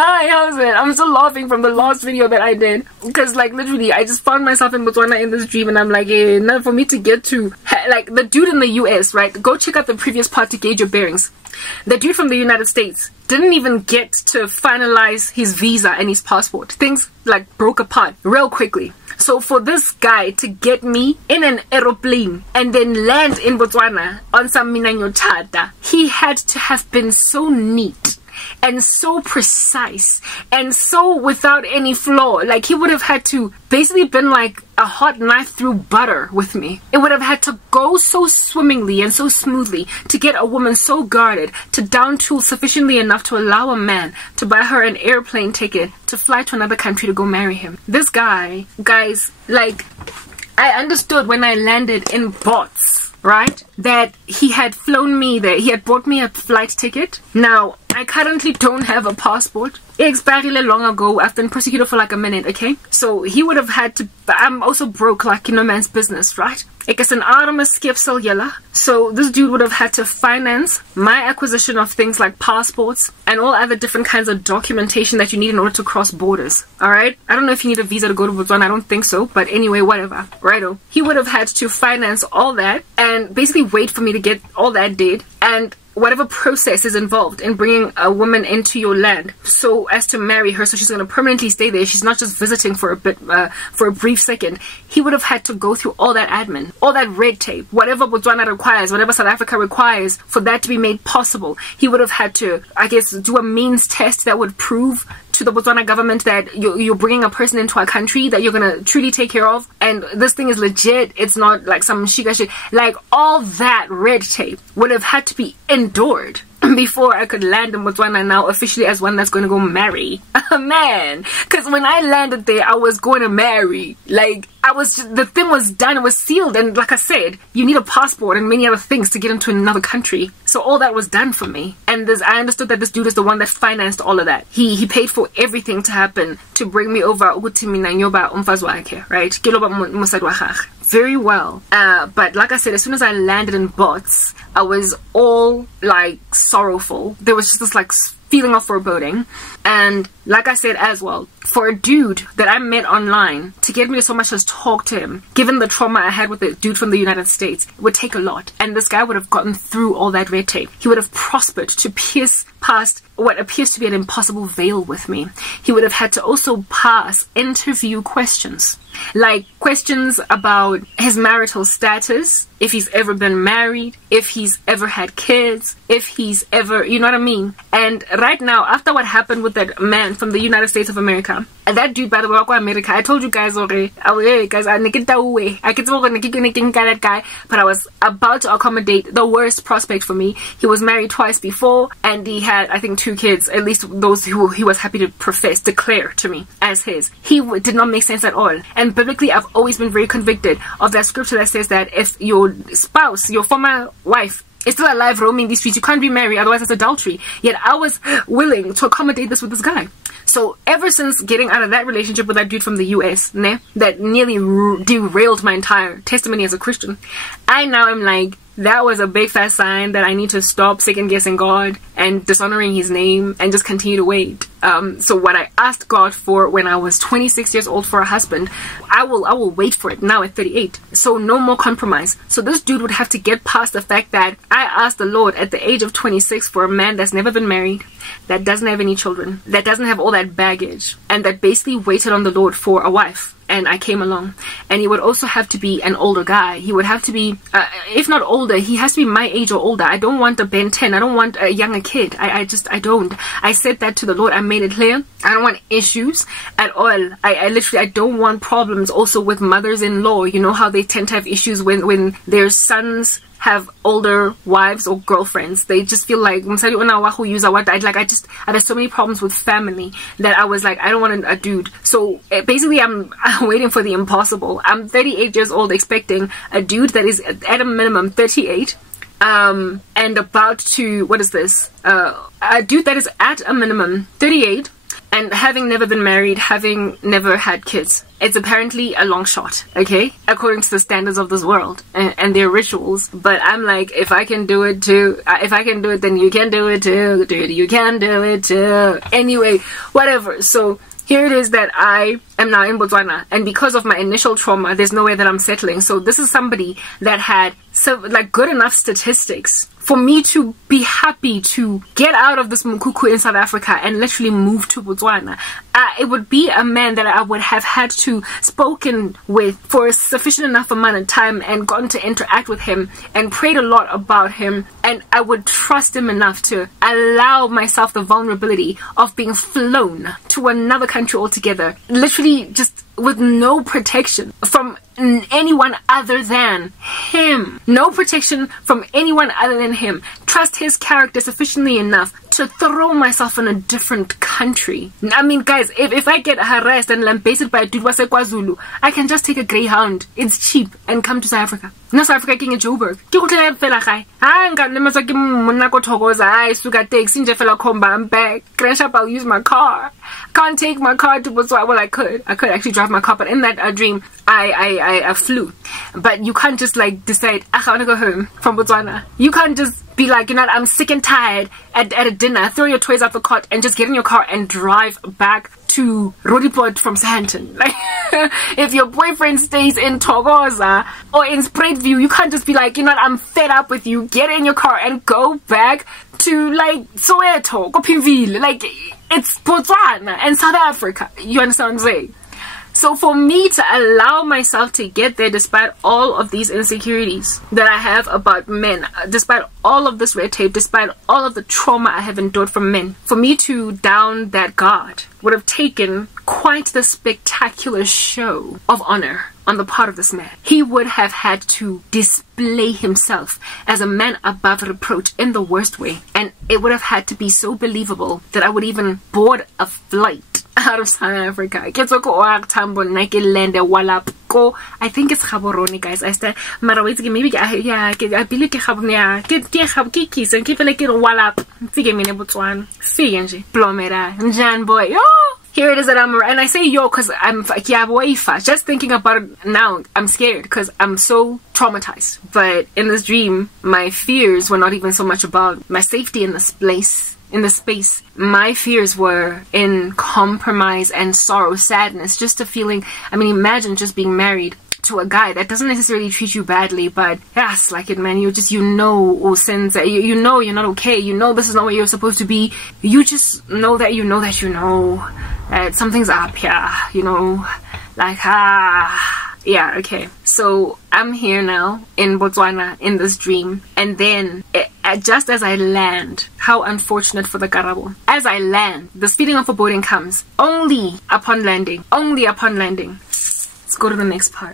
Hi, how's it? I'm still laughing from the last video that I did, because like literally I just found myself in Botswana in this dream, and I'm like, eh, now for me to get to like the dude in the US, right? Go check out the previous part to gauge your bearings. The dude from the United States didn't even get to finalize his visa and his passport. Things like broke apart real quickly. So for this guy to get me in an aeroplane and then land in Botswana on some Minanyo Chata, he had to have been so neat and so precise and so without any flaw. Like, he would have had to basically been like a hot knife through butter with me. It would have had to go so swimmingly and so smoothly to get a woman so guarded to down tool sufficiently enough to allow a man to buy her an airplane ticket to fly to another country to go marry him. This guy, guys, like, I understood when I landed in Bots, right, that he had flown me there. He had bought me a flight ticket. Now, I currently don't have a passport. It expired long ago. I've been prosecuted for like a minute, okay? So he would have had to... I'm also broke like in no man's business, right? Ek is 'n arme skepsel julle. So this dude would have had to finance my acquisition of things like passports and all other different kinds of documentation that you need in order to cross borders. Alright? I don't know if you need a visa to go to Botswana. I don't think so. But anyway, whatever. Righto. He would have had to finance all that and basically wait for me to get all that did. And whatever process is involved in bringing a woman into your land so as to marry her, so she's going to permanently stay there. She's not just visiting for a bit, for a brief second. He would have had to go through all that admin, all that red tape, whatever Botswana requires, whatever South Africa requires for that to be made possible. He would have had to, I guess, do a means test that would prove to the Botswana government that you're bringing a person into a country that you're gonna truly take care of, and this thing is legit. It's not like some shika shit. Like, all that red tape would have had to be endured before I could land in Botswana now officially as one that's going to go marry a man. Because when I landed there, I was going to marry. Like, I was just, the thing was done, it was sealed, and like I said, you need a passport and many other things to get into another country. So all that was done for me. And I understood that this dude is the one that financed all of that. He paid for everything to happen to bring me over. Right? Very well. But like I said, as soon as I landed in Bots, I was all like sorrowful. There was just this like feeling of foreboding. And like I said as well, for a dude that I met online to get me to so much as talk to him, given the trauma I had with the dude from the United States, it would take a lot. And this guy would have gotten through all that red tape. He would have prospered to pierce past what appears to be an impossible veil with me. He would have had to also pass interview questions. Like questions about his marital status, if he's ever been married, if he's ever had kids, if he's ever, you know what I mean? And right now, after what happened with that man from the United States of America, and that dude, by the way, America, I told you guys already, guys, I that guy, but I was about to accommodate the worst prospect for me. He was married twice before, and he had, I think, 2 kids, at least those who he was happy to declare to me as his. He did not make sense at all. And biblically, I've always been very convicted of that scripture that says that if your spouse, your former wife, is still alive roaming these streets, you can't be married, otherwise it's adultery. Yet I was willing to accommodate this with this guy. So ever since getting out of that relationship with that dude from the US, that nearly derailed my entire testimony as a Christian, I now am like, that was a big fast sign that I need to stop second guessing God and dishonoring his name and just continue to wait. So what I asked God for when I was 26 years old for a husband, I will wait for it now at 38. So no more compromise. So this dude would have to get past the fact that I asked the Lord at the age of 26 for a man that's never been married, that doesn't have any children, that doesn't have all that baggage, and that basically waited on the Lord for a wife. And I came along. And he would also have to be an older guy. He would have to be, if not older, he has to be my age or older. I don't want a Ben 10. I don't want a younger kid. I don't. I said that to the Lord. I made it clear. I don't want issues at all. I literally, I don't want problems also with mothers-in-law. You know how they tend to have issues when their sons have older wives or girlfriends. They just feel like there's so many problems with family that I was like, I don't want a dude. So basically I'm waiting for the impossible. I'm 38 years old expecting a dude that is at a minimum 38 and about to, what is this, a dude that is at a minimum 38 And having never been married, having never had kids, it's apparently a long shot, okay? According to the standards of this world and their rituals. But I'm like, if I can do it too, if I can do it, then you can do it too, dude. You can do it too. Anyway, whatever. So here it is that I am now in Botswana, and because of my initial trauma, there's no way that I'm settling. So this is somebody that had good enough statistics for me to be happy to get out of this mukuku in South Africa and literally move to Botswana. It would be a man that I would have had to spoken with for a sufficient enough amount of time and gotten to interact with him and prayed a lot about him, and I would trust him enough to allow myself the vulnerability of being flown to another country altogether, literally just with no protection from anyone other than him. No protection from anyone other than him. Trust his character sufficiently enough to throw myself in a different country. I mean, guys, if I get harassed and lambasted by a dude wase KwaZulu, I can just take a Greyhound. It's cheap, and come to South Africa. No, South Africa king Joburg. I'm back. Crash up, I'll use my car. Can't take my car to Botswana. Well, I could actually drive my car, but in that dream, I flew. But you can't just like decide, I want to go home from Botswana. You can't just be like, you know what, I'm sick and tired at a dinner, throw your toys out the cot and just get in your car and drive back to Rodiport from Sandton. Like, if your boyfriend stays in Thokoza or in Spruitview, you can't just be like, you know what, I'm fed up with you, get in your car and go back to like Soweto, Kopimville. Like, it's Botswana and South Africa. You understand what I'm saying? So for me to allow myself to get there despite all of these insecurities that I have about men, despite all of this red tape, despite all of the trauma I have endured from men, for me to down that guard would have taken quite the spectacular show of honor on the part of this man. He would have had to display himself as a man above reproach in the worst way, and it would have had to be so believable that I would even board a flight out of South Africa. I think it's Gaborone, guys. I said, maybe I believe here it is that and I say yo because I'm just thinking about it now. I'm scared because I'm so traumatized. But in this dream, my fears were not even so much about my safety in this place. In the space, my fears were in compromise and sorrow, sadness, just a feeling. I mean, imagine just being married to a guy that doesn't necessarily treat you badly, but yes, like it, man, you know, since you know you're not okay, you know this is not where you're supposed to be, you just know that that something's up here, you know, like yeah, okay. So I'm here now in Botswana in this dream, and then just as I land, how unfortunate for the Karabo, as I land, this feeling of foreboding comes only upon landing. Let's go to the next part.